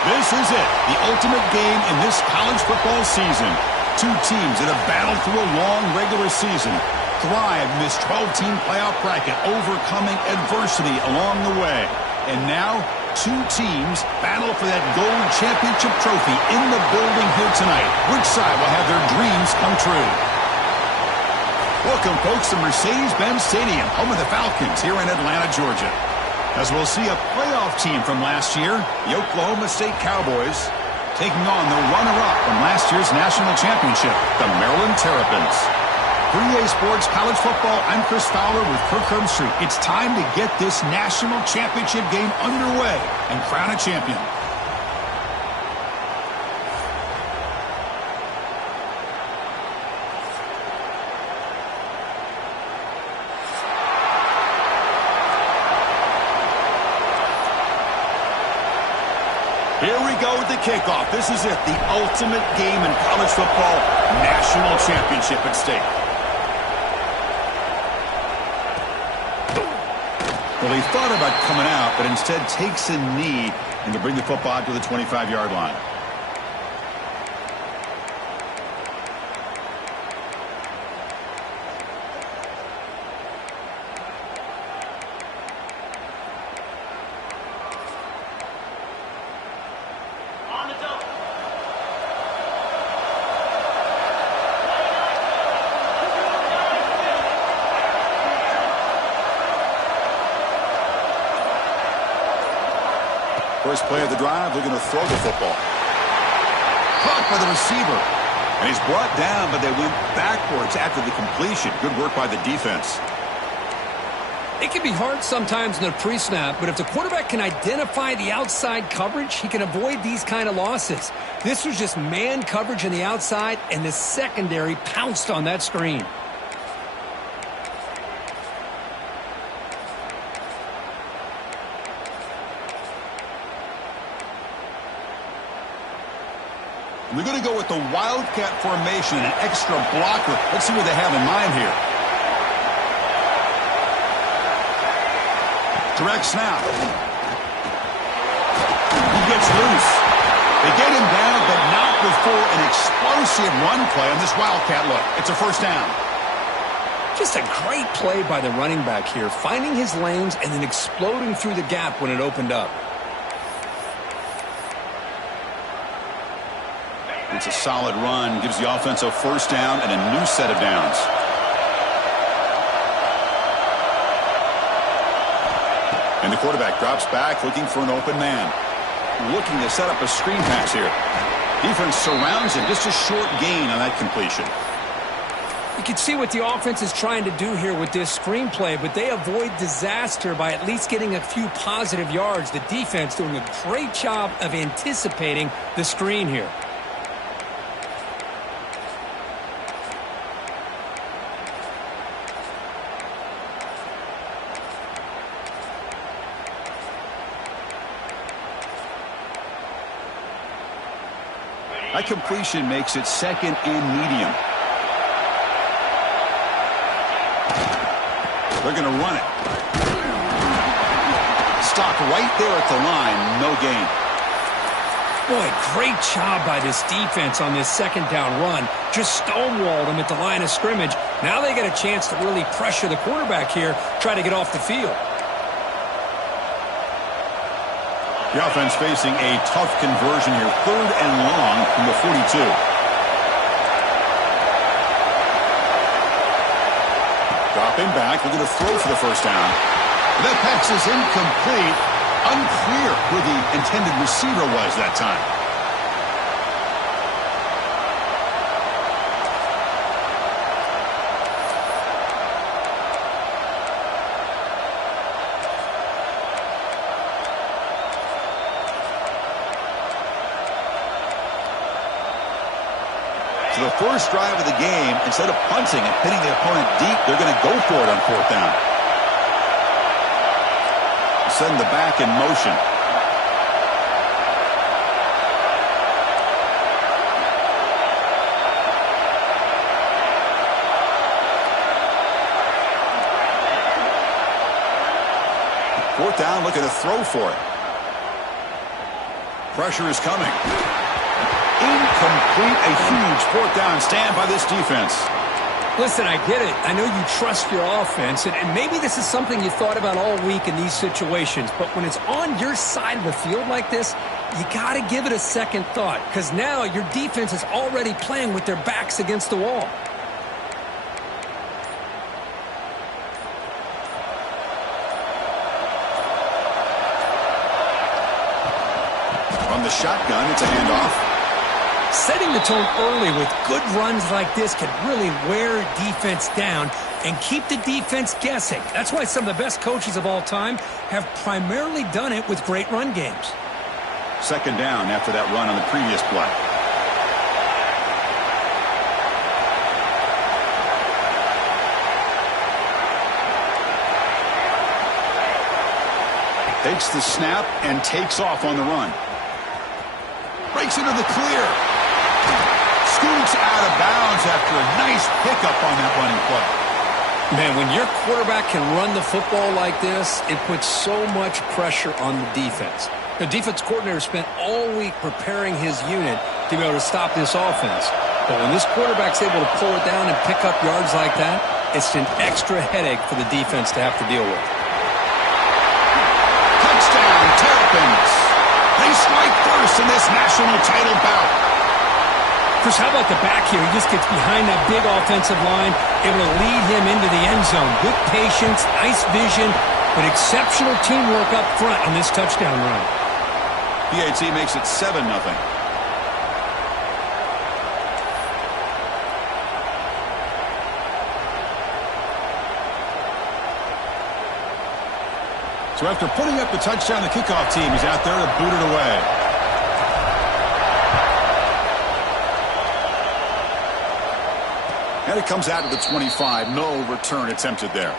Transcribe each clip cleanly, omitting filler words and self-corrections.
This is it, the ultimate game in this college football season. Two teams that have battled through a long regular season, thrived in this 12-team playoff bracket, overcoming adversity along the way. And now, two teams battle for that gold championship trophy in the building here tonight. Which side will have their dreams come true? Welcome, folks, to Mercedes-Benz Stadium, home of the Falcons here in Atlanta, Georgia. As we'll see a playoff team from last year, the Oklahoma State Cowboys, taking on the runner-up from last year's national championship, the Maryland Terrapins. 3A Sports College Football, I'm Chris Fowler with Kirk Herbstreit. It's time to get this national championship game underway and crown a champion. Here we go with the kickoff. This is it, the ultimate game in college football, national championship at stake. Well, he thought about coming out, but instead takes a knee and to bring the football to the 25-yard line. First play of the drive, they're going to throw the football. Caught by the receiver. And he's brought down, but they went backwards after the completion. Good work by the defense. It can be hard sometimes in the pre-snap, but if the quarterback can identify the outside coverage, he can avoid these kind of losses. This was just man coverage on the outside, and the secondary pounced on that screen. We're going to go with the Wildcat formation and an extra blocker. Let's see what they have in mind here. Direct snap. He gets loose. They get him down, but not before an explosive run play on this Wildcat look. It's a first down. Just a great play by the running back here, finding his lanes and then exploding through the gap when it opened up. It's a solid run, gives the offense a first down and a new set of downs. And the quarterback drops back, looking for an open man. Looking to set up a screen pass here. Defense surrounds him, just a short gain on that completion. You can see what the offense is trying to do here with this screenplay, but they avoid disaster by at least getting a few positive yards. The defense doing a great job of anticipating the screen here. That completion makes it second and medium. They're going to run it. Stopped right there at the line. No gain. Boy, great job by this defense on this second down run. Just stonewalled them at the line of scrimmage. Now they get a chance to really pressure the quarterback here, try to get off the field. The offense facing a tough conversion here. Third and long from the 42. Dropping back, looking to throw for the first down. That pass is incomplete. Unclear who the intended receiver was that time. So the first drive of the game, instead of punting and pitting the opponent deep, they're going to go for it on fourth down. Send the back in motion. Fourth down, looking to throw for it. Pressure is coming. Incomplete, a huge fourth down stand by this defense. Listen, I get it. I know you trust your offense, and maybe this is something you thought about all week in these situations, but when it's on your side of the field like this, you got to give it a second thought, because now your defense is already playing with their backs against the wall. From the shotgun, it's a handoff. Setting the tone early with good runs like this can really wear defense down and keep the defense guessing. That's why some of the best coaches of all time have primarily done it with great run games. Second down after that run on the previous play. Takes the snap and takes off on the run. Breaks into the clear. Scoots out of bounds after a nice pickup on that running play. Man, when your quarterback can run the football like this, it puts so much pressure on the defense. The defense coordinator spent all week preparing his unit to be able to stop this offense. But when this quarterback's able to pull it down and pick up yards like that, it's an extra headache for the defense to have to deal with. Touchdown, Terps. They strike first in this national title bout. Chris, how about the back here? He just gets behind that big offensive line, able to lead him into the end zone. Good patience, nice vision, but exceptional teamwork up front on this touchdown run. PAT makes it 7-0. So after putting up the touchdown, the kickoff team is out there to boot it away. And it comes out of the 25. No return attempted there.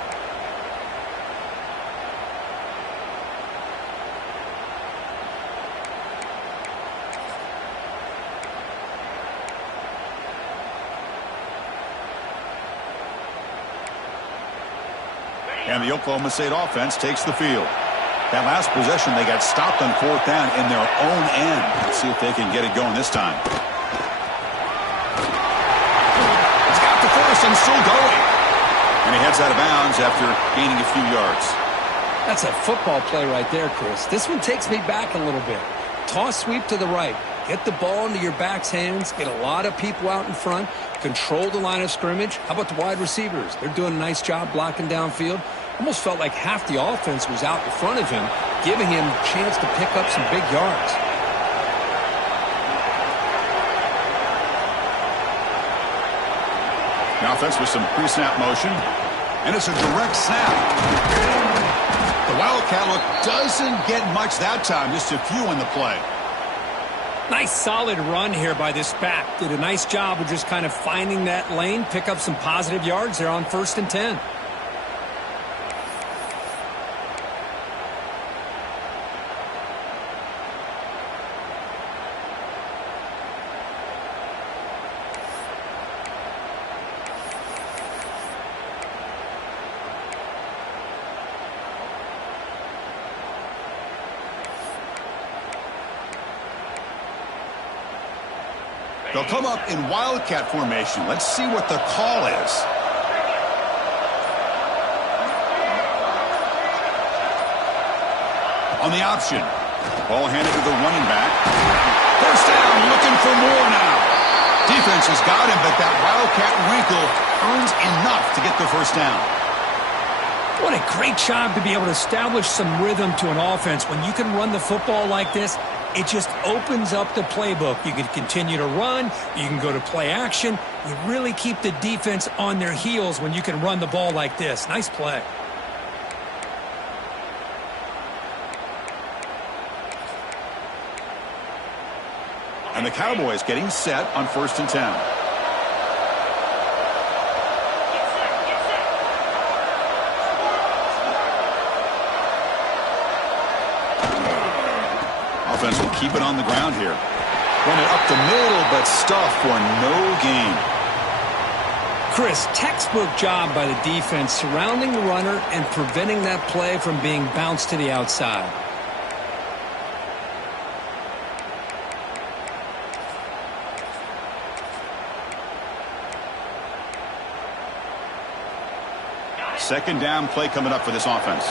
And the Oklahoma State offense takes the field. That last possession, they got stopped on fourth down in their own end. Let's see if they can get it going this time. It's got the first and still going. And he heads out of bounds after gaining a few yards. That's a football play right there, Chris. This one takes me back a little bit. Toss sweep to the right. Get the ball into your back's hands. Get a lot of people out in front. Control the line of scrimmage. How about the wide receivers? They're doing a nice job blocking downfield. Almost felt like half the offense was out in front of him, giving him a chance to pick up some big yards. The offense with some pre-snap motion, and it's a direct snap. The Wildcat look doesn't get much that time, just a few in the play. Nice solid run here by this back. Did a nice job of just kind of finding that lane, pick up some positive yards there on 1st and 10. They'll come up in Wildcat formation. Let's see what the call is. On the option. Ball handed to the running back. First down, looking for more now. Defense has got him, but that Wildcat wrinkle earns enough to get the first down. What a great job to be able to establish some rhythm to an offense. When you can run the football like this, it just opens up the playbook. You can continue to run. You can go to play action. You really keep the defense on their heels when you can run the ball like this. Nice play. And the Cowboys getting set on 1st and 10. Offense will keep it on the ground here. Run it up the middle, but stuff for no gain. Chris, textbook job by the defense surrounding the runner and preventing that play from being bounced to the outside. Second down play coming up for this offense.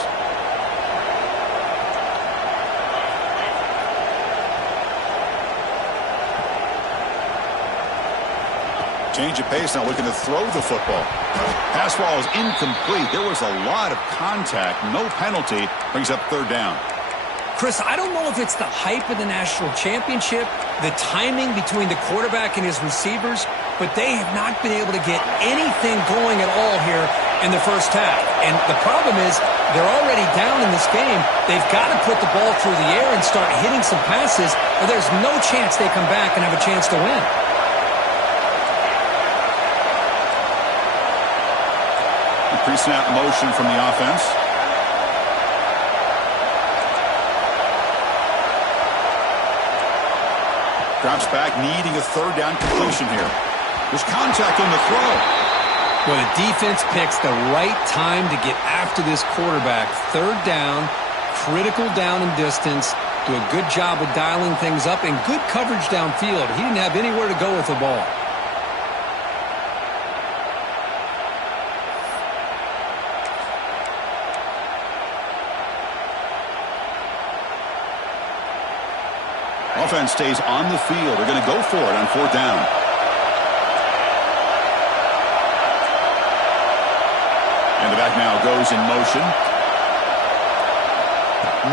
Change of pace now, looking to throw the football. Pass ball is incomplete. There was a lot of contact. No penalty. Brings up third down. Chris, I don't know if it's the hype of the national championship, the timing between the quarterback and his receivers, but they have not been able to get anything going at all here in the first half. And the problem is they're already down in this game. They've got to put the ball through the air and start hitting some passes, or there's no chance they come back and have a chance to win. Pre-snap motion from the offense. Drops back, needing a third down completion here. There's contact on the throw. Well, the defense picks the right time to get after this quarterback. Third down, critical down and distance. Do a good job of dialing things up and good coverage downfield. He didn't have anywhere to go with the ball. Offense stays on the field. They're going to go for it on fourth down. And the back now goes in motion.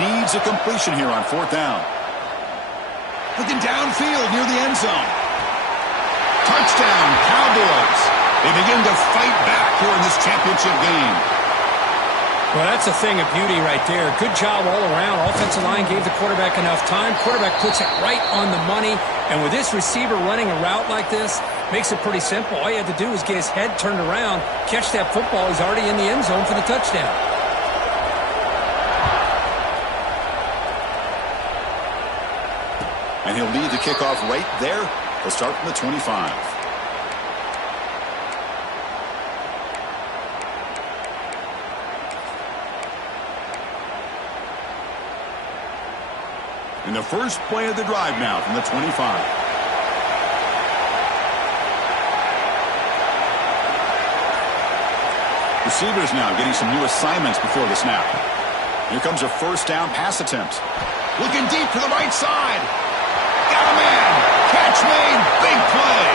Needs a completion here on fourth down. Looking downfield near the end zone. Touchdown, Cowboys. They begin to fight back here in this championship game. Well, that's a thing of beauty right there. Good job all around. Offensive line gave the quarterback enough time. Quarterback puts it right on the money. And with this receiver running a route like this, makes it pretty simple. All you have to do is get his head turned around, catch that football. He's already in the end zone for the touchdown. And he'll lead the kickoff right there. They'll start from the 25. In the first play of the drive now from the 25. Receivers now getting some new assignments before the snap. Here comes a first down pass attempt. Looking deep to the right side. Got a man. Catch made. Big play.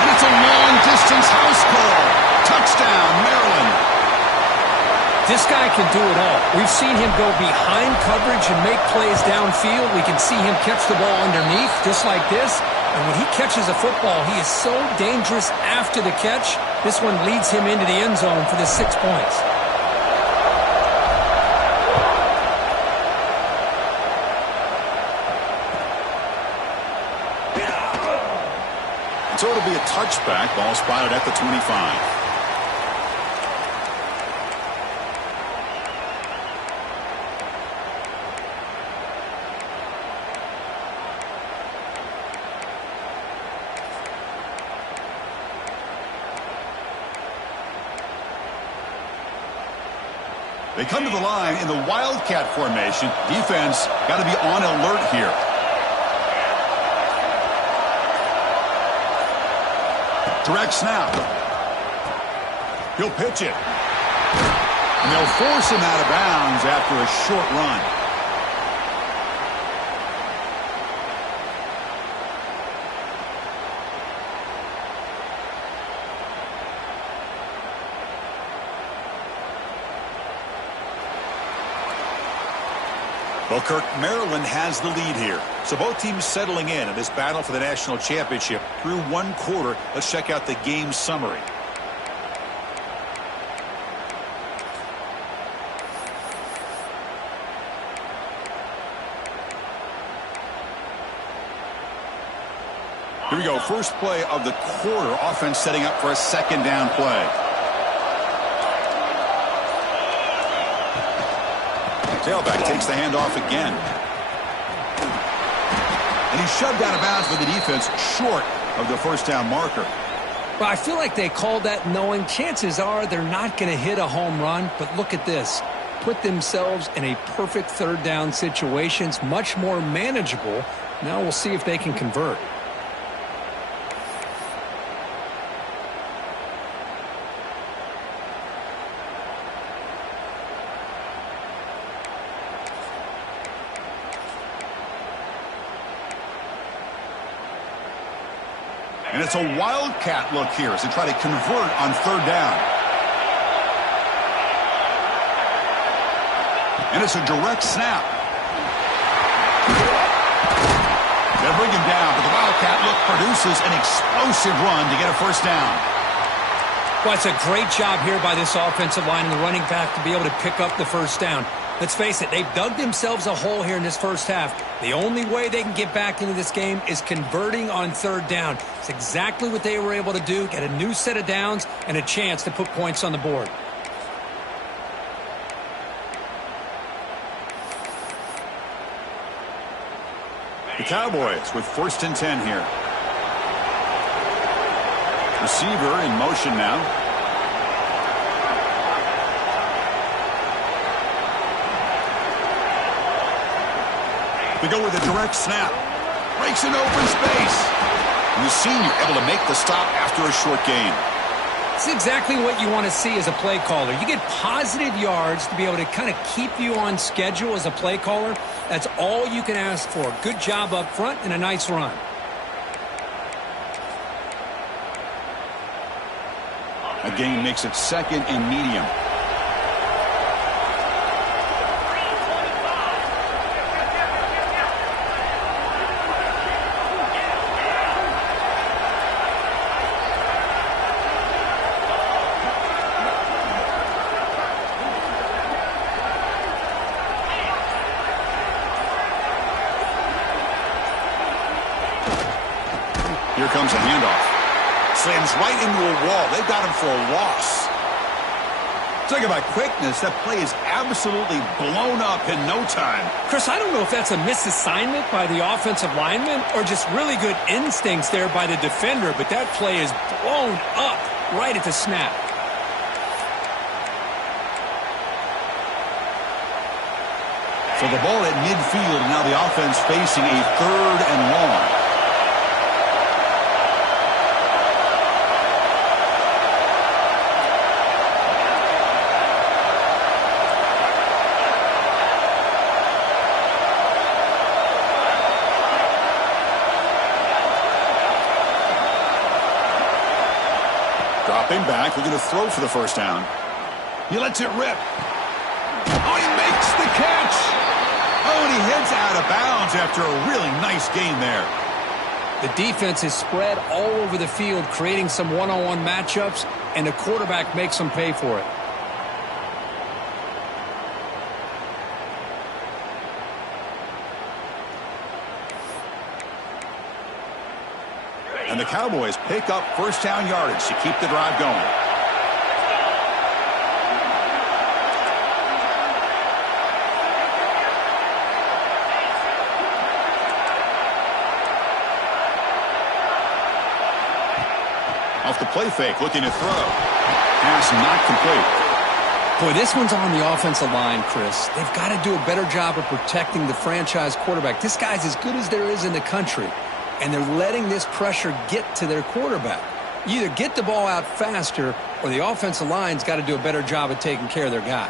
And it's a long-distance house call. Touchdown, Maryland. This guy can do it all. We've seen him go behind coverage and make plays downfield. We can see him catch the ball underneath just like this. And when he catches a football, he is so dangerous after the catch. This one leads him into the end zone for the 6 points. So it'll be a touchback. Ball spotted at the 25. They come to the line in the Wildcat formation. Defense got to be on alert here. Direct snap. He'll pitch it. And they'll force him out of bounds after a short run. Well, Kirk, Maryland has the lead here. So both teams settling in this battle for the national championship through one quarter. Let's check out the game summary. Here we go. First play of the quarter. Offense setting up for a second down play. Tailback takes the handoff again. And he's shoved out of bounds with the defense short of the first down marker. Well, I feel like they called that knowing chances are they're not going to hit a home run. But look at this. Put themselves in a perfect third down situations, much more manageable. Now we'll see if they can convert. And it's a wildcat look here as they try to convert on third down. And it's a direct snap. They bring him down, but the wildcat look produces an explosive run to get a first down. Well, it's a great job here by this offensive line and the running back to be able to pick up the first down. Let's face it, they've dug themselves a hole here in this first half. The only way they can get back into this game is converting on third down. It's exactly what they were able to do, get a new set of downs and a chance to put points on the board. The Cowboys with 1st and 10 here. Receiver in motion now. They go with a direct snap. Breaks an open space. And the senior able to make the stop after a short gain. It's exactly what you want to see as a play caller. You get positive yards to be able to kind of keep you on schedule as a play caller. That's all you can ask for. Good job up front and a nice run. A gain makes it 2nd and medium. Here comes a handoff. Slams right into a wall. They've got him for a loss. Talk about quickness. That play is absolutely blown up in no time. Chris, I don't know if that's a misassignment by the offensive lineman or just really good instincts there by the defender, but that play is blown up right at the snap. So the ball at midfield, now the offense facing a 3rd and long. Dropping back, looking to throw for the first down. He lets it rip. Oh, he makes the catch. Oh, and he heads out of bounds after a really nice gain there. The defense is spread all over the field, creating some one-on-one matchups, and the quarterback makes them pay for it. And the Cowboys pick up first down yardage to keep the drive going. Off the play fake, looking to throw. Pass not complete. Boy, this one's on the offensive line, Chris. They've got to do a better job of protecting the franchise quarterback. This guy's as good as there is in the country. And they're letting this pressure get to their quarterback. You either get the ball out faster or the offensive line's got to do a better job of taking care of their guy.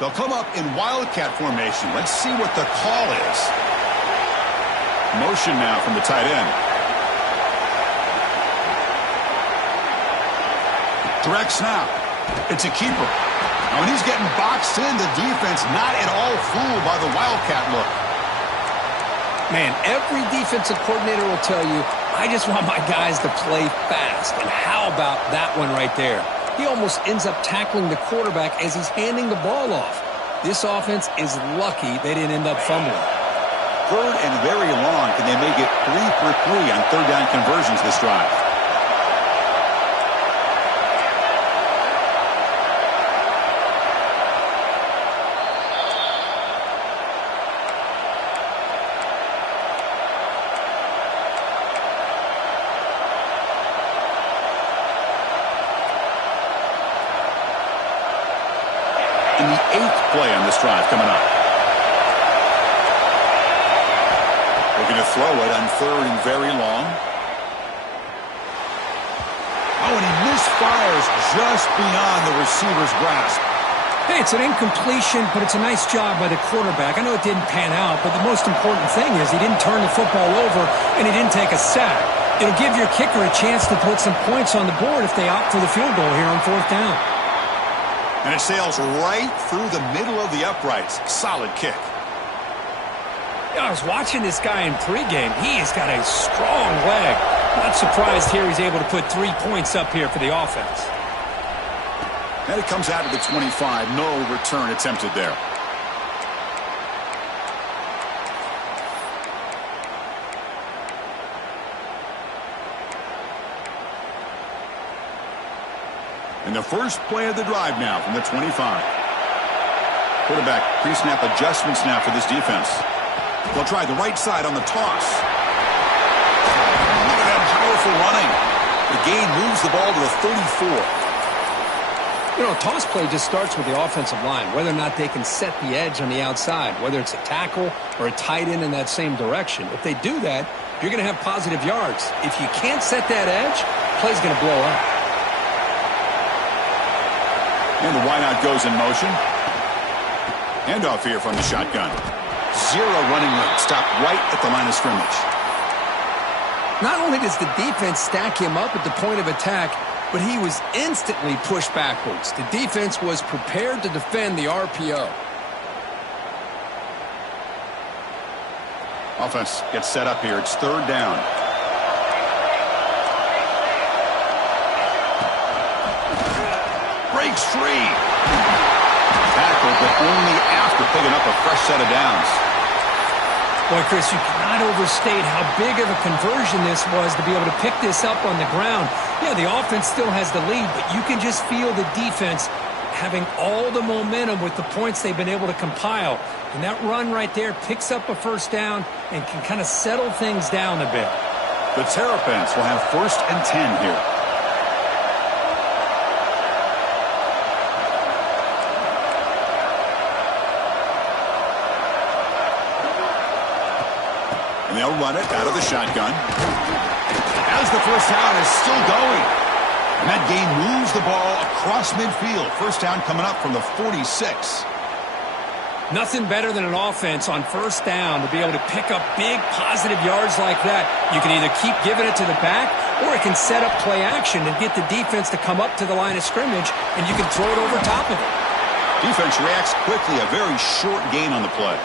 They'll come up in wildcat formation. Let's see what the call is. Motion now from the tight end. Direct snap. It's a keeper. Now, when he's getting boxed in, the defense not at all fooled by the wildcat look. Man, every defensive coordinator will tell you, I just want my guys to play fast. And how about that one right there? He almost ends up tackling the quarterback as he's handing the ball off. This offense is lucky they didn't end up fumbling. 3rd and very long. Can they make it 3 for 3 on third down conversions this drive? In the 8th play on this drive coming up. Looking to throw it on 3rd and very long. Oh, and he fires just beyond the receiver's grasp. Hey, it's an incompletion, but it's a nice job by the quarterback. I know it didn't pan out, but the most important thing is he didn't turn the football over and he didn't take a sack. It'll give your kicker a chance to put some points on the board if they opt for the field goal here on 4th down. And it sails right through the middle of the uprights. Solid kick. I was watching this guy in pregame. He has got a strong leg. Not surprised here he's able to put 3 points up here for the offense. And it comes out to the 25. No return attempted there. And the first play of the drive now from the 25. Quarterback pre-snap adjustments now for this defense. They'll try the right side on the toss. Look at that powerful running. The gain moves the ball to the 34. You know, a toss play just starts with the offensive line, whether or not they can set the edge on the outside, whether it's a tackle or a tight end in that same direction. If they do that, you're going to have positive yards. If you can't set that edge, play's going to blow up. And the wideout goes in motion. Handoff here from the shotgun. Zero running room. Stopped right at the line of scrimmage. Not only does the defense stack him up at the point of attack, but he was instantly pushed backwards. The defense was prepared to defend the RPO. Offense gets set up here. It's 3rd down. Breaks free. Tackled, but only after picking up a fresh set of downs. Boy, Chris, you cannot overstate how big of a conversion this was to be able to pick this up on the ground. Yeah, the offense still has the lead, but you can just feel the defense having all the momentum with the points they've been able to compile. And that run right there picks up a 1st down and can kind of settle things down a bit. The Terrapins will have 1st and 10 here. And they'll run it out of the shotgun. As the 1st down is still going. And that gain moves the ball across midfield. 1st down coming up from the 46. Nothing better than an offense on 1st down to be able to pick up big positive yards like that. You can either keep giving it to the back, or it can set up play action and get the defense to come up to the line of scrimmage, and you can throw it over top of it. Defense reacts quickly. A very short gain on the play.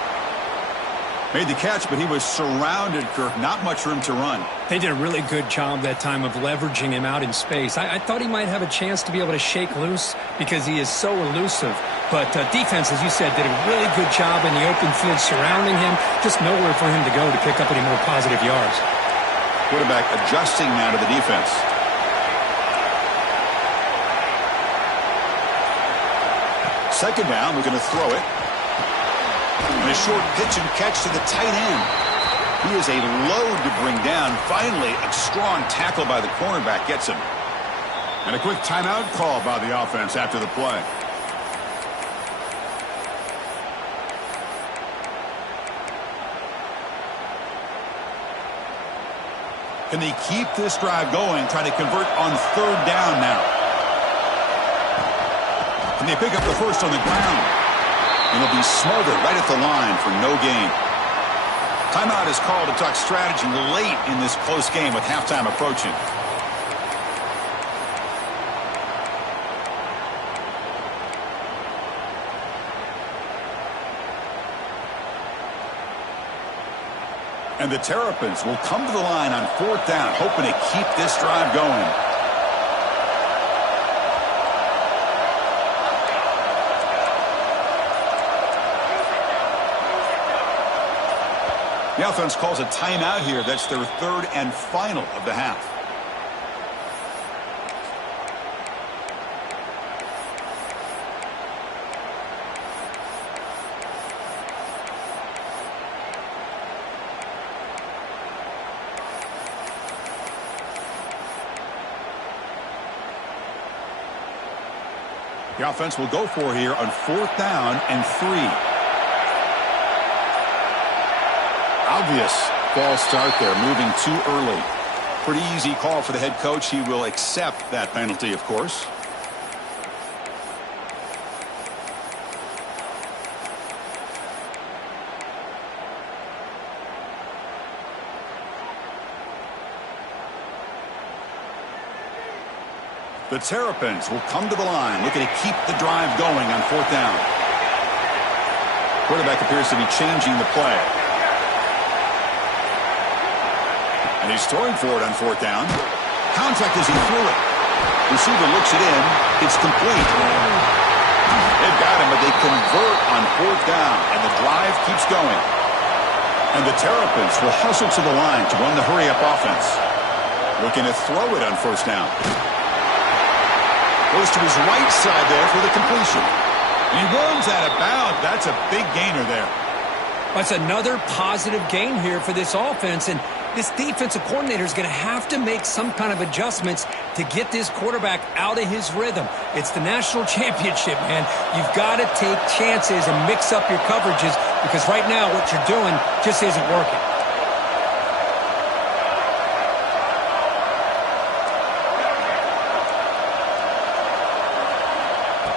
Made the catch, but he was surrounded, Kirk. Not much room to run. They did a really good job that time of leveraging him out in space. I thought he might have a chance to be able to shake loose because he is so elusive. But defense, as you said, did a really good job in the open field surrounding him. Just nowhere for him to go to pick up any more positive yards. Quarterback adjusting now to the defense. Second down, we're going to throw it. And a short pitch and catch to the tight end. He is a load to bring down. Finally, a strong tackle by the cornerback gets him. And a quick timeout call by the offense after the play. Can they keep this drive going, trying to convert on 3rd down now? Can they pick up the 1st on the ground? And it'll be smothered right at the line for no gain. Timeout is called to talk strategy late in this close game with halftime approaching. And the Terrapins will come to the line on 4th down, hoping to keep this drive going. The offense calls a timeout here. That's their 3rd and final of the half. The offense will go for here on 4th down and 3. Obvious false start there, moving too early. Pretty easy call for the head coach. He will accept that penalty, of course. The Terrapins will come to the line, looking to keep the drive going on 4th down. Quarterback appears to be changing the play. And he's throwing for it on 4th down. Contact as he threw it. Receiver looks it in. It's complete. They've got him, but they convert on 4th down, and the drive keeps going. And the Terrapins will hustle to the line to run the hurry-up offense. Looking to throw it on 1st down. Goes to his right side there for the completion. He runs out of bounds. That's a big gainer there. That's another positive gain here for this offense, and this defensive coordinator is going to have to make some kind of adjustments to get this quarterback out of his rhythm. It's the national championship, man. You've got to take chances and mix up your coverages because right now what you're doing just isn't working.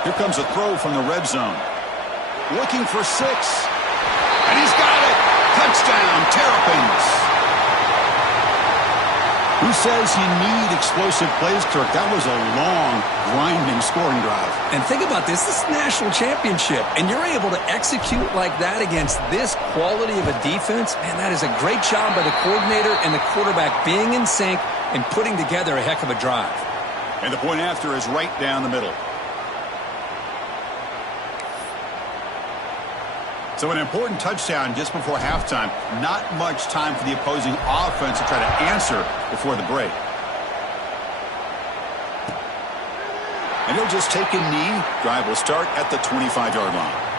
Here comes a throw from the red zone. Looking for 6. And he's got it. Touchdown, Terrapins. Who says you need explosive plays, Kirk? That was a long, grinding scoring drive. And think about this. This is national championship, and you're able to execute like that against this quality of a defense. Man, that is a great job by the coordinator and the quarterback being in sync and putting together a heck of a drive. And the point after is right down the middle. So an important touchdown just before halftime. Not much time for the opposing offense to try to answer before the break. And he'll just take a knee. Drive will start at the 25-yard line.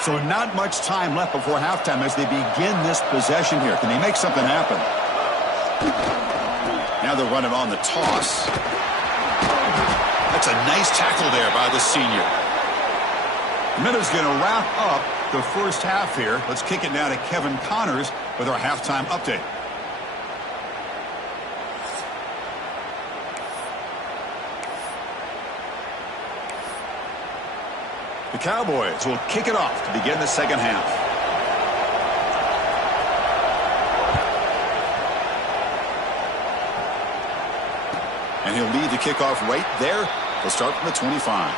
So not much time left before halftime as they begin this possession here. Can they make something happen? Now they're running on the toss. That's a nice tackle there by the senior. Minuta's going to wrap up the first half here. Let's kick it now to Kevin Connors with our halftime update. The Cowboys will kick it off to begin the second half. And he'll lead the kickoff right there. He'll start from the 25.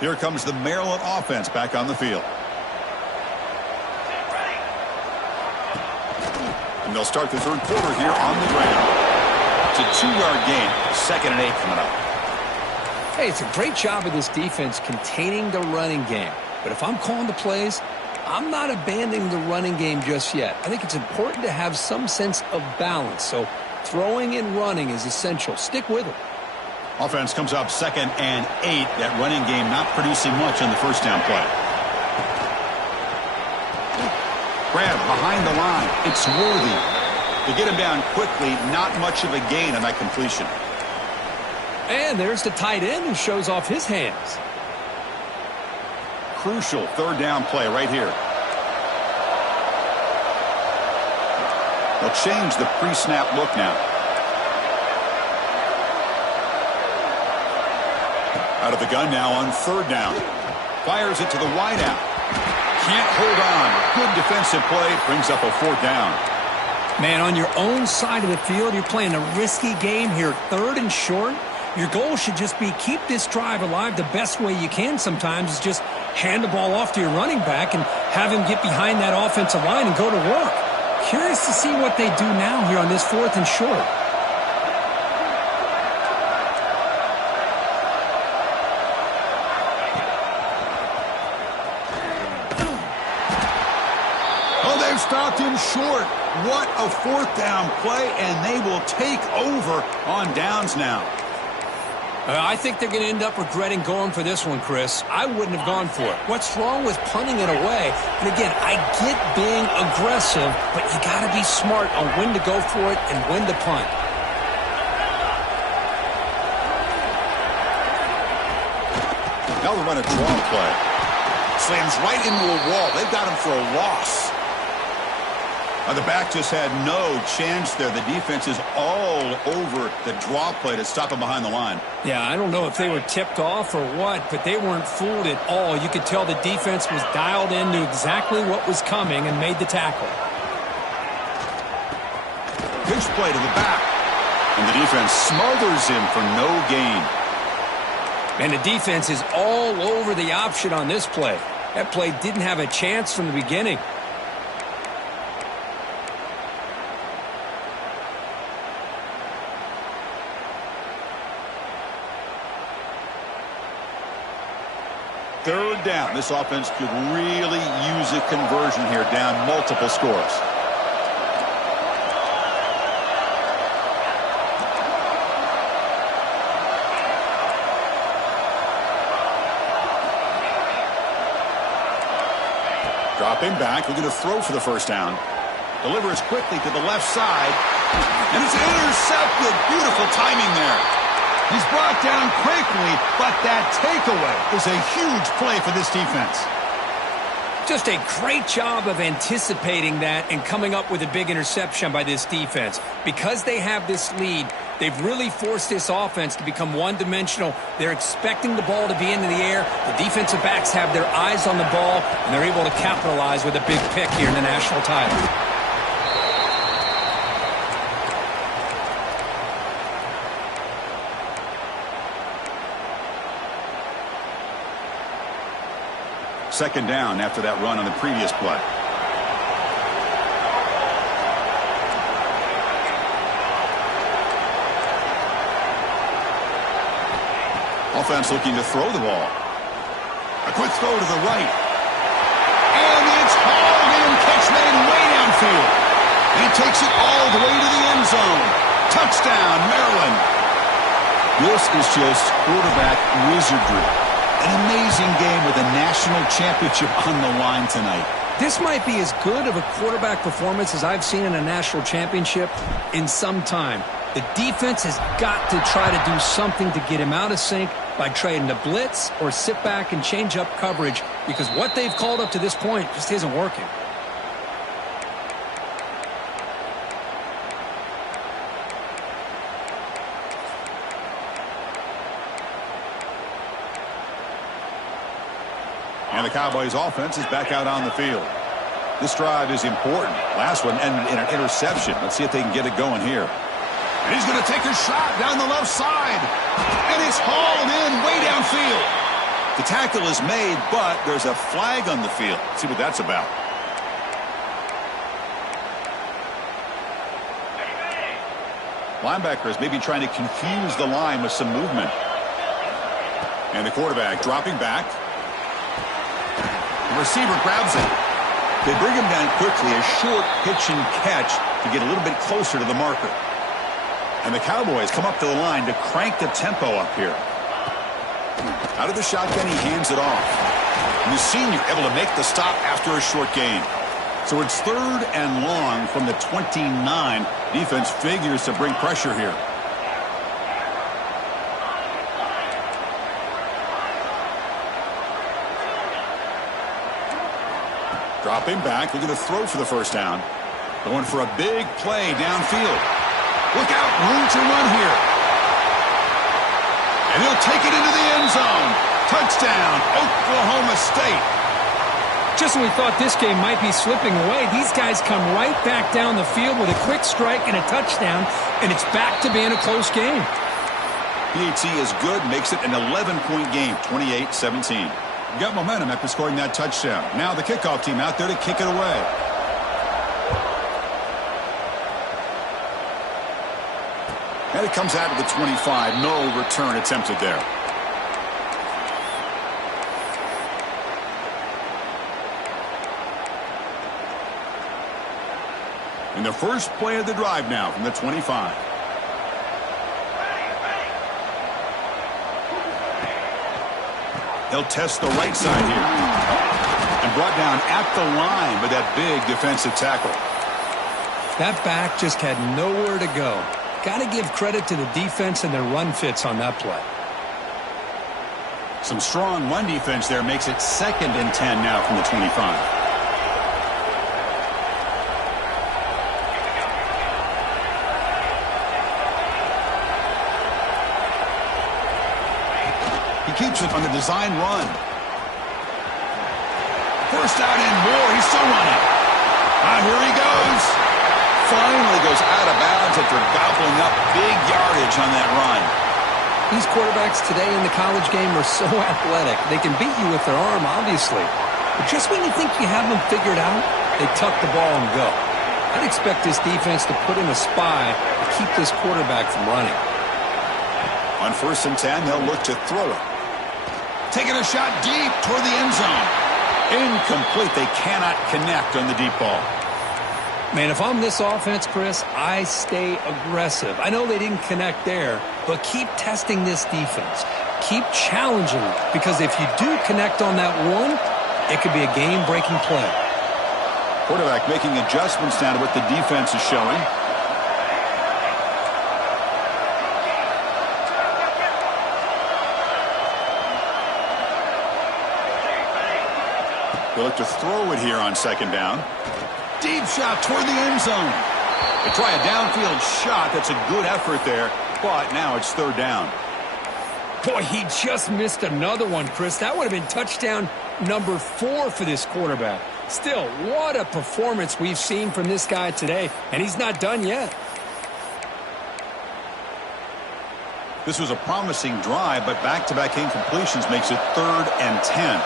Here comes the Maryland offense back on the field. And they'll start the third quarter here on the ground. It's a 2-yard gain. 2nd and 8 coming up. Hey, it's a great job of this defense containing the running game. But if I'm calling the plays, I'm not abandoning the running game just yet. I think it's important to have some sense of balance. So throwing and running is essential. Stick with it. Offense comes up 2nd and 8. That running game not producing much on the first down play. Grab behind the line. It's Worthy. To get him down quickly, not much of a gain on that completion. And there's the tight end who shows off his hands. Crucial third down play right here. They'll change the pre-snap look now. Out of the gun now on 3rd down. Fires it to the wideout. Can't hold on. Good defensive play. Brings up a 4th down. Man, on your own side of the field, you're playing a risky game here. 3rd and short. Your goal should just be keep this drive alive the best way you can sometimes is just hand the ball off to your running back and have him get behind that offensive line and go to work. Curious to see what they do now here on this 4th and short. Stopped him short. What a 4th down play, and they will take over on downs now. I think they're going to end up regretting going for this one, Chris. I wouldn't have gone for it. What's wrong with punting it away? And again, I get being aggressive, but you got to be smart on when to go for it and when to punt. Now they run a draw play. Slams right into a wall. They've got him for a loss. The back just had no chance there. The defense is all over the draw play to stop him behind the line. Yeah, I don't know if they were tipped off or what, but they weren't fooled at all. You could tell the defense was dialed in, knew exactly what was coming, and made the tackle. Pitch play to the back. And the defense smothers him for no gain. And the defense is all over the option on this play. That play didn't have a chance from the beginning. Third down. This offense could really use a conversion here, down multiple scores. Dropping back. We're going to throw for the first down. Delivers quickly to the left side. And it's intercepted. Beautiful timing there. He's brought down quickly, but that takeaway is a huge play for this defense. Just a great job of anticipating that and coming up with a big interception by this defense. Because they have this lead, they've really forced this offense to become one-dimensional. They're expecting the ball to be into the air. The defensive backs have their eyes on the ball, and they're able to capitalize with a big pick here in the national title. Second down after that run on the previous play. Offense looking to throw the ball. A quick throw to the right. And it's hauled in, catch made way downfield. And he takes it all the way to the end zone. Touchdown, Maryland. This is just quarterback wizardry. An amazing game with a national championship on the line tonight. This might be as good of a quarterback performance as I've seen in a national championship in some time. The defense has got to try to do something to get him out of sync by trading to blitz or sit back and change up coverage, because what they've called up to this point just isn't working. And the Cowboys offense is back out on the field. This drive is important. Last one ended in an interception. Let's see if they can get it going here. And he's going to take a shot down the left side. And it's hauled in way downfield. The tackle is made, but there's a flag on the field. Let's see what that's about. Linebackers maybe trying to confuse the line with some movement. And the quarterback dropping back. The receiver grabs it. They bring him down quickly, a short pitch and catch to get a little bit closer to the marker. And the Cowboys come up to the line to crank the tempo up here. Out of the shotgun, he hands it off. And the senior able to make the stop after a short gain. So it's third and long from the 29. Defense figures to bring pressure here. Dropping back, looking to throw for the first down. Going for a big play downfield. Look out, room to run here. And he'll take it into the end zone. Touchdown, Oklahoma State. Just when we thought this game might be slipping away, these guys come right back down the field with a quick strike and a touchdown, and it's back to being a close game. PAT is good, makes it an 11-point game, 28-17. Got momentum after scoring that touchdown. Now the kickoff team out there to kick it away. And it comes out of the 25. No return attempted there. In the first play of the drive now from the 25. He'll test the right side here. And brought down at the line with that big defensive tackle. That back just had nowhere to go. Got to give credit to the defense and their run fits on that play. Some strong run defense there makes it 2nd and 10 now from the 25. Keeps it on the design run. First out and more. He's still running. Here he goes. Finally goes out of bounds after gobbling up big yardage on that run. These quarterbacks today in the college game are so athletic. They can beat you with their arm, obviously. But just when you think you have them figured out, they tuck the ball and go. I'd expect this defense to put in a spy to keep this quarterback from running. On 1st and 10, they'll look to throw it. Taking a shot deep toward the end zone. Incomplete. They cannot connect on the deep ball. Man, if I'm this offense, Chris, I stay aggressive. I know they didn't connect there, but keep testing this defense. Keep challenging it, because if you do connect on that one, it could be a game-breaking play. Quarterback making adjustments now to what the defense is showing. They'll look to throw it here on 2nd down. Deep shot toward the end zone. They try a downfield shot. That's a good effort there, but now it's 3rd down. Boy, he just missed another one, Chris. That would have been touchdown number 4 for this quarterback. Still, what a performance we've seen from this guy today, and he's not done yet. This was a promising drive, but back-to-back incompletions makes it 3rd and 10.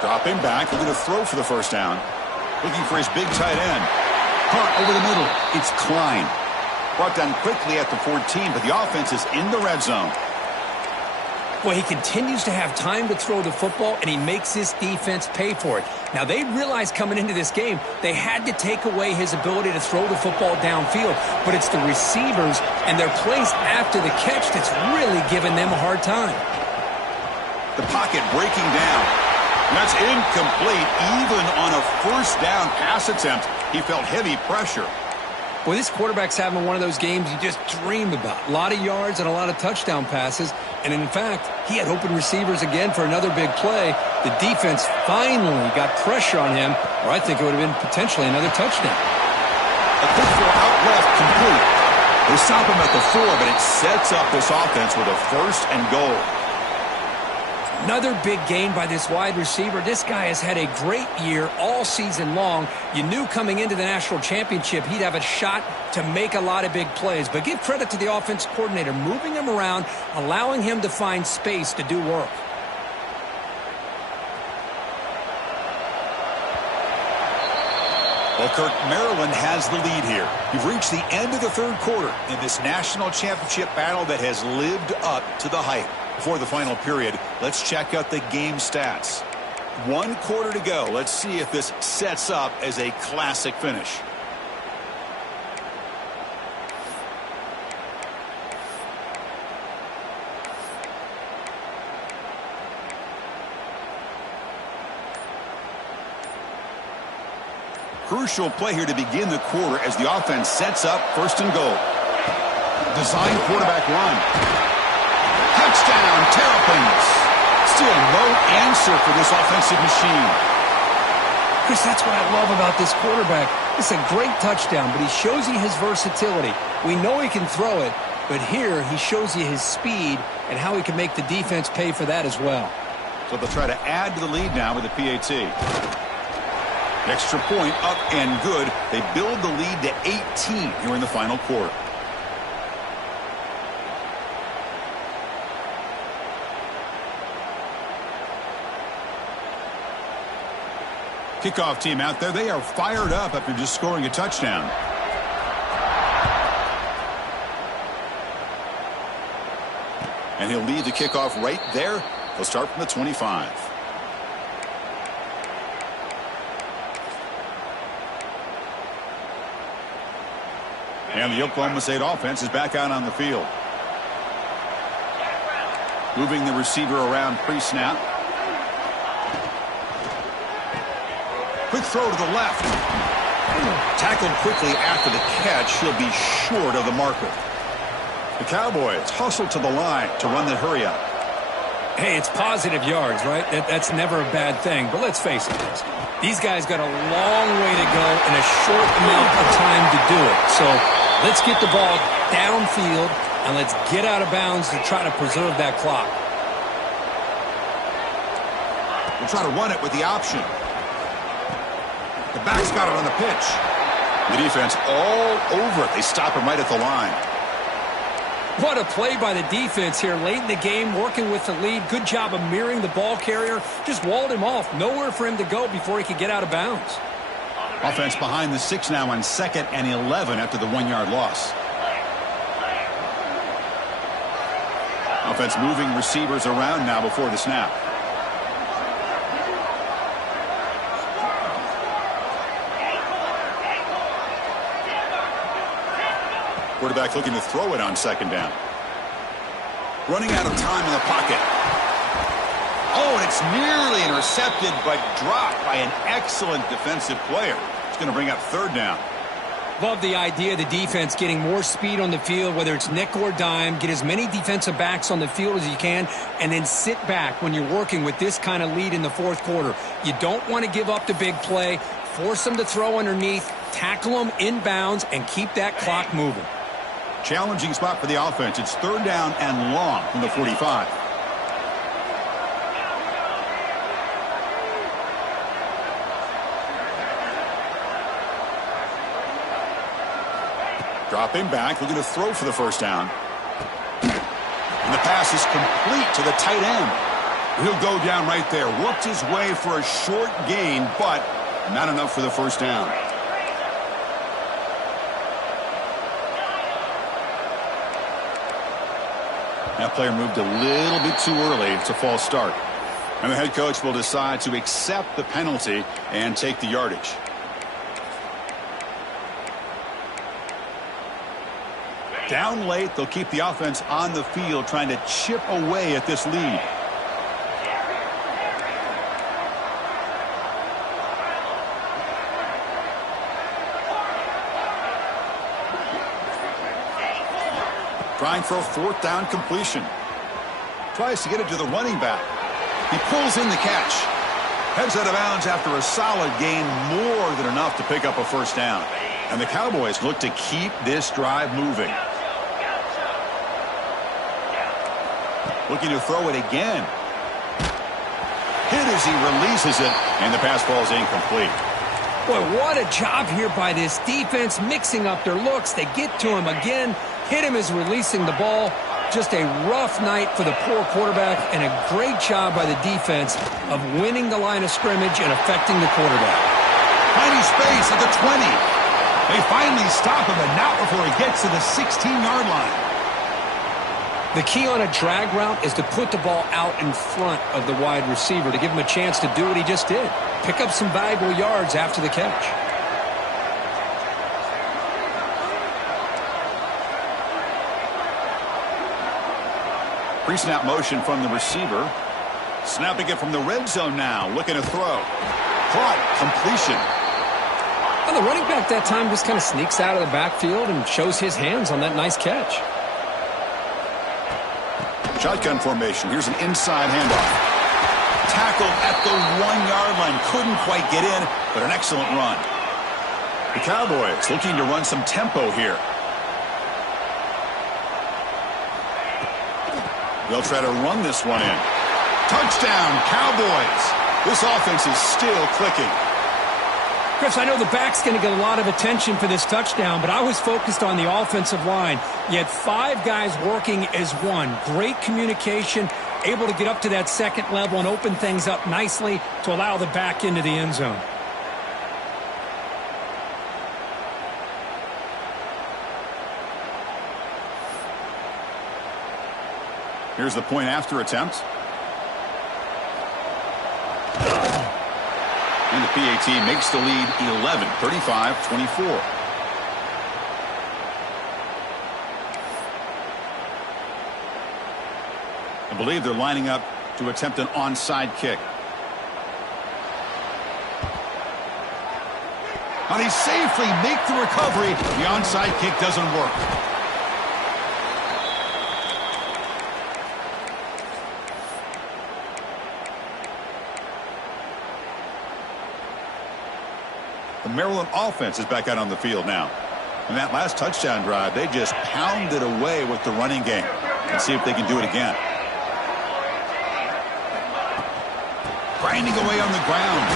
Dropping back, looking to throw for the 1st down. Looking for his big tight end. Caught over the middle. It's Klein. Brought down quickly at the 14, but the offense is in the red zone. Boy, he continues to have time to throw the football, and he makes this defense pay for it. Now, they realized coming into this game they had to take away his ability to throw the football downfield, but it's the receivers and their plays after the catch that's really giving them a hard time. The pocket breaking down. That's incomplete. Even on a 1st down pass attempt, he felt heavy pressure. Boy, this quarterback's having one of those games you just dream about. A lot of yards and a lot of touchdown passes. And in fact, he had open receivers again for another big play. The defense finally got pressure on him, or I think it would have been potentially another touchdown. A quick throw out left, complete. They stop him at the 4, but it sets up this offense with a 1st and goal. Another big gain by this wide receiver. This guy has had a great year all season long. You knew coming into the national championship he'd have a shot to make a lot of big plays. But give credit to the offense coordinator, moving him around, allowing him to find space to do work. Well, Kirk, Maryland has the lead here. You've reached the end of the 3rd quarter in this national championship battle that has lived up to the hype. Before the final period, let's check out the game stats. 1 quarter to go. Let's see if this sets up as a classic finish. Crucial play here to begin the quarter as the offense sets up 1st and goal. Design quarterback run. Touchdown, Terrapins. Still no answer for this offensive machine. Chris, that's what I love about this quarterback. It's a great touchdown, but he shows you his versatility. We know he can throw it, but here he shows you his speed and how he can make the defense pay for that as well. So they'll try to add to the lead now with the PAT. Extra point up and good. They build the lead to 18 here in the final quarter. Kickoff team out there. They are fired up after just scoring a touchdown. And he'll lead the kickoff right there. He'll start from the 25. And the Oklahoma State offense is back out on the field. Moving the receiver around pre-snap. Quick throw to the left. Tackled quickly after the catch. He'll be short of the marker. The Cowboys hustle to the line to run the hurry-up. Hey, it's positive yards, right? That's never a bad thing. But let's face it, these guys got a long way to go in a short amount of time to do it. So let's get the ball downfield and let's get out of bounds to try to preserve that clock. We'll try to run it with the option. The back's got it on the pitch. The defense all over it. They stop him right at the line. What a play by the defense here late in the game, working with the lead. Good job of mirroring the ball carrier. Just walled him off. Nowhere for him to go before he could get out of bounds. Offense behind the 6 now on 2nd and 11 after the 1-yard loss. Offense moving receivers around now before the snap. Quarterback looking to throw it on 2nd down. Running out of time in the pocket. Oh, and it's nearly intercepted, but dropped by an excellent defensive player. It's going to bring up 3rd down. Love the idea of the defense getting more speed on the field, whether it's nickel or dime. Get as many defensive backs on the field as you can, and then sit back when you're working with this kind of lead in the 4th quarter. You don't want to give up the big play. Force them to throw underneath, tackle them inbounds, and keep that clock moving. Challenging spot for the offense. It's 3rd down and long from the 45. Dropping back, looking to throw for the 1st down. And the pass is complete to the tight end. He'll go down right there. Worked his way for a short gain, but not enough for the 1st down. That player moved a little bit too early. It's a false start. And the head coach will decide to accept the penalty and take the yardage. Down late, they'll keep the offense on the field trying to chip away at this lead. Trying for a 4th down completion. Tries to get it to the running back. He pulls in the catch. Heads out of bounds after a solid gain, more than enough to pick up a 1st down. And the Cowboys look to keep this drive moving. Looking to throw it again. Hit as he releases it, and the pass falls incomplete. Boy, what a job here by this defense, mixing up their looks. They get to him again. Hit him as releasing the ball. Just a rough night for the poor quarterback, and a great job by the defense of winning the line of scrimmage and affecting the quarterback. Tiny space at the 20. They finally stop him, and not before he gets to the 16-yard line. The key on a drag route is to put the ball out in front of the wide receiver to give him a chance to do what he just did. Pick up some valuable yards after the catch. Pre-snap motion from the receiver. Snapping it from the red zone now. Looking to throw. Caught. Completion. Well, the running back that time just kind of sneaks out of the backfield and shows his hands on that nice catch. Shotgun formation. Here's an inside handoff. Tackled at the 1-yard line. Couldn't quite get in, but an excellent run. The Cowboys looking to run some tempo here. They'll try to run this one in. Touchdown, Cowboys. This offense is still clicking. Chris, I know the back's going to get a lot of attention for this touchdown, but I was focused on the offensive line. You had 5 guys working as one. Great communication, able to get up to that 2nd level and open things up nicely to allow the back into the end zone. Here's the point after attempt. And the PAT makes the lead 11, 35-24. believe they're lining up to attempt an onside kick. And he safely make the recovery. The onside kick doesn't work. The Maryland offense is back out on the field now. In that last touchdown drive, they just pounded away with the running game. Let's see if they can do it again. Grinding away on the ground.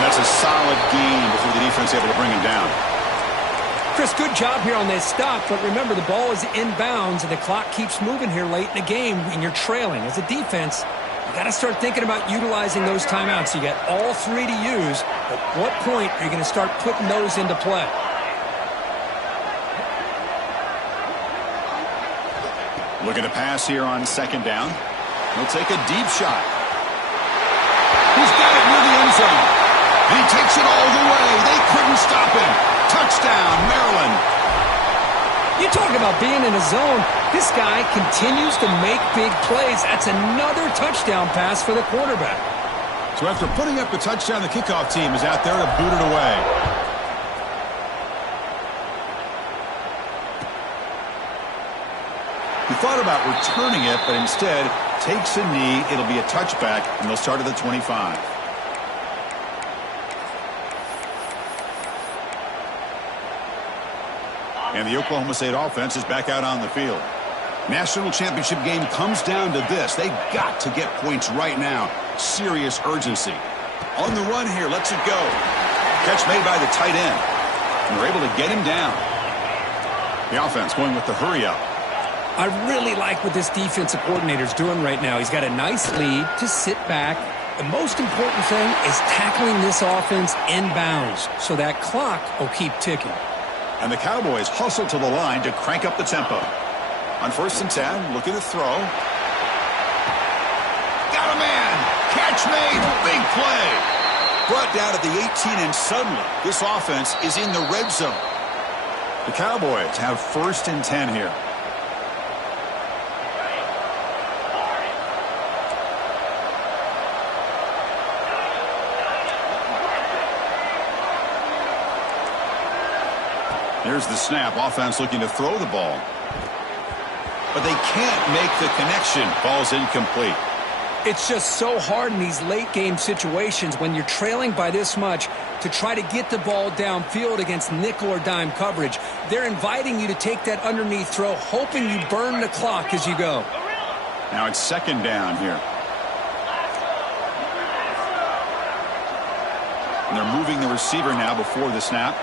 And that's a solid gain before the defense able to bring him down. Chris, good job here on this stop, but remember the ball is inbounds and the clock keeps moving here late in the game and you're trailing. As a defense, you got to start thinking about utilizing those timeouts. You got all three to use. At what point are you going to start putting those into play? Looking to pass here on second down. He'll take a deep shot. He's got it near the end zone. And he takes it all the way. They couldn't stop him. Touchdown, Maryland. You talk about being in a zone. This guy continues to make big plays. That's another touchdown pass for the quarterback. So after putting up a touchdown, the kickoff team is out there to boot it away. He thought about returning it, but instead takes a knee. It'll be a touchback, and they'll start at the 25. And the Oklahoma State offense is back out on the field. National championship game comes down to this. They've got to get points right now. Serious urgency. On the run here, lets it go. Catch made by the tight end. And they're able to get him down. The offense going with the hurry up. I really like what this defensive coordinator is doing right now. He's got a nice lead to sit back. The most important thing is tackling this offense inbounds so that clock will keep ticking. And the Cowboys hustle to the line to crank up the tempo. On 1st and 10, looking to throw. Got a man. Catch made. Big play. Brought down at the 18, and suddenly this offense is in the red zone. The Cowboys have 1st and 10 here. Here's the snap. Offense looking to throw the ball. But they can't make the connection. Ball's incomplete. It's just so hard in these late game situations when you're trailing by this much to try to get the ball downfield against nickel or dime coverage. They're inviting you to take that underneath throw, hoping you burn the clock as you go. Now it's 2nd down here. And they're moving the receiver now before the snap.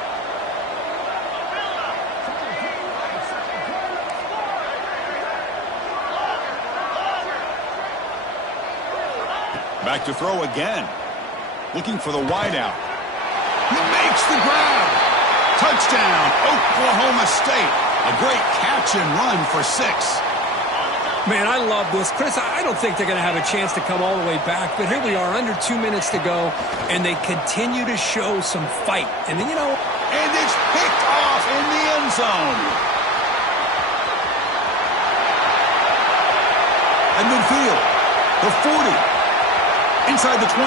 Back to throw again. Looking for the wideout. He makes the grab. Touchdown, Oklahoma State. A great catch and run for 6. Man, I love this. Chris, I don't think they're going to have a chance to come all the way back, but here we are, under 2 minutes to go, and they continue to show some fight. And then, and it's picked off in the end zone. At midfield, the 40. Inside the 20.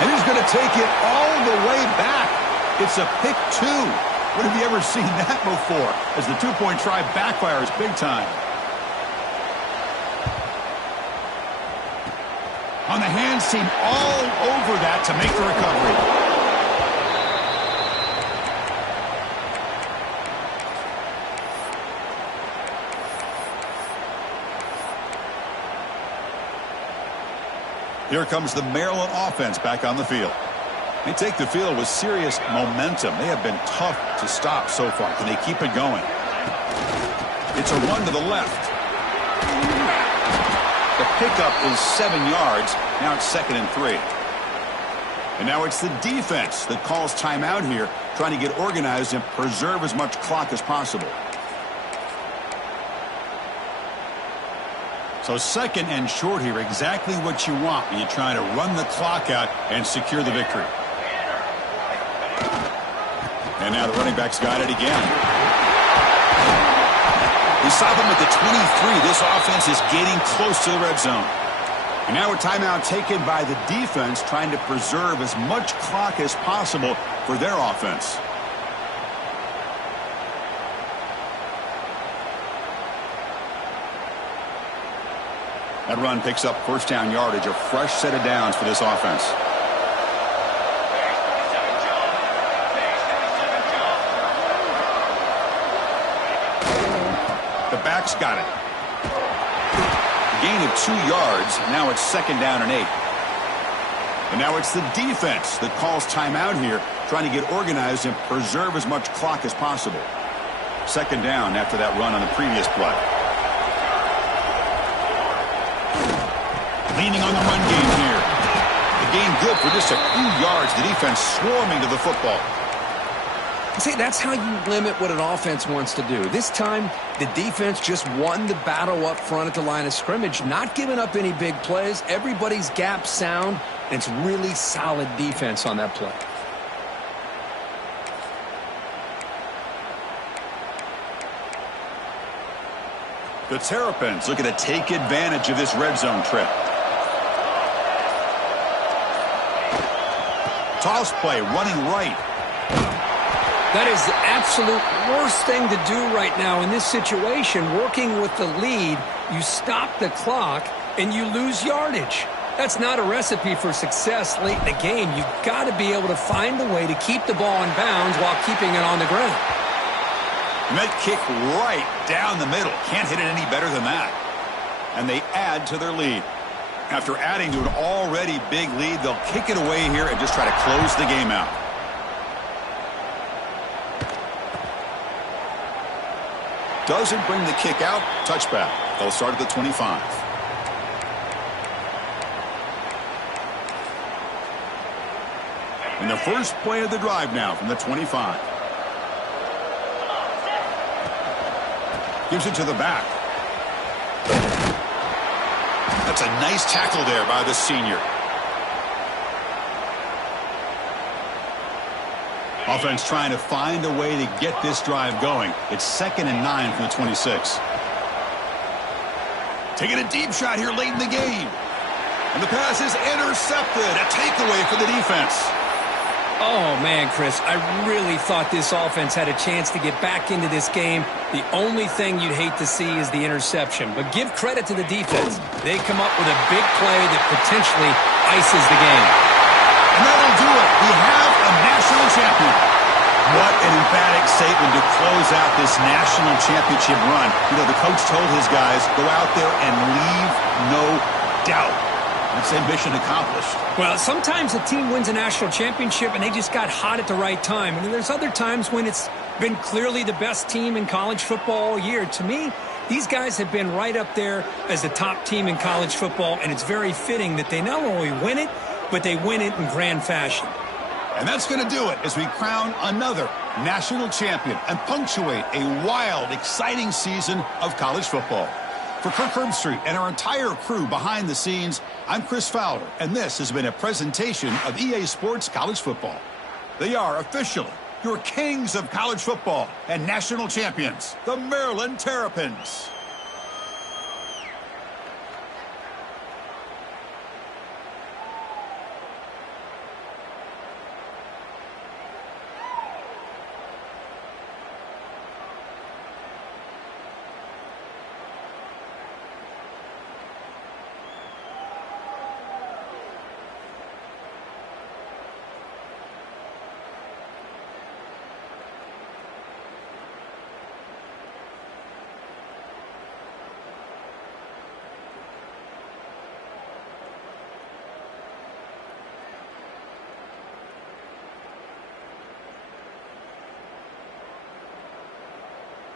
And he's going to take it all the way back. It's a pick 2. When have you ever seen that before? As the 2-point try backfires big time. On the hands team all over that to make the recovery. Here comes the Maryland offense back on the field. They take the field with serious momentum. They have been tough to stop so far. Can they keep it going? It's a run to the left. The pickup is 7 yards. Now it's 2nd and 3. And now it's the defense that calls timeout here, trying to get organized and preserve as much clock as possible. So 2nd and short here, exactly what you want when you're trying to run the clock out and secure the victory. And now the running back's got it again. They stop him at the 23. This offense is getting close to the red zone. And now a timeout taken by the defense, trying to preserve as much clock as possible for their offense. That run picks up first down yardage, a fresh set of downs for this offense. The back's got it. Gain of 2 yards. Now it's second down and 8. And now it's the defense that calls timeout here, trying to get organized and preserve as much clock as possible. Second down after that run on the previous play. Leaning on the run game here. The gain good for just a few yards. The defense swarming to the football. See, that's how you limit what an offense wants to do. This time, the defense just won the battle up front at the line of scrimmage, not giving up any big plays. Everybody's gap sound, and it's really solid defense on that play. The Terrapins looking to take advantage of this red zone trip. Toss play, running right. That is the absolute worst thing to do right now in this situation. Working with the lead, you stop the clock and you lose yardage. That's not a recipe for success late in the game. You've got to be able to find a way to keep the ball in bounds while keeping it on the ground. Met kick right down the middle. Can't hit it any better than that. And they add to their lead. After adding to an already big lead, they'll kick it away here and just try to close the game out. Doesn't bring the kick out. Touchback. They'll start at the 25. And the first play of the drive now from the 25. Gives it to the back. That's a nice tackle there by the senior. Offense trying to find a way to get this drive going. It's 2nd and 9 from the 26. Taking a deep shot here late in the game. And the pass is intercepted. A takeaway for the defense. Oh, man, Chris, I really thought this offense had a chance to get back into this game. The only thing you'd hate to see is the interception. But give credit to the defense. They come up with a big play that potentially ices the game. And that'll do it. We have a national champion. What an emphatic statement to close out this national championship run. You know, the coach told his guys, go out there and leave no doubt. That's a mission accomplished. Well, sometimes a team wins a national championship and they just got hot at the right time. And there's other times when it's been clearly the best team in college football all year. To me, these guys have been right up there as the top team in college football, and it's very fitting that they not only win it, but they win it in grand fashion. And that's going to do it as we crown another national champion and punctuate a wild, exciting season of college football. For Kirk Herbstreit and our entire crew behind the scenes, I'm Chris Fowler, and this has been a presentation of EA Sports College Football. They are officially your kings of college football and national champions, the Maryland Terrapins.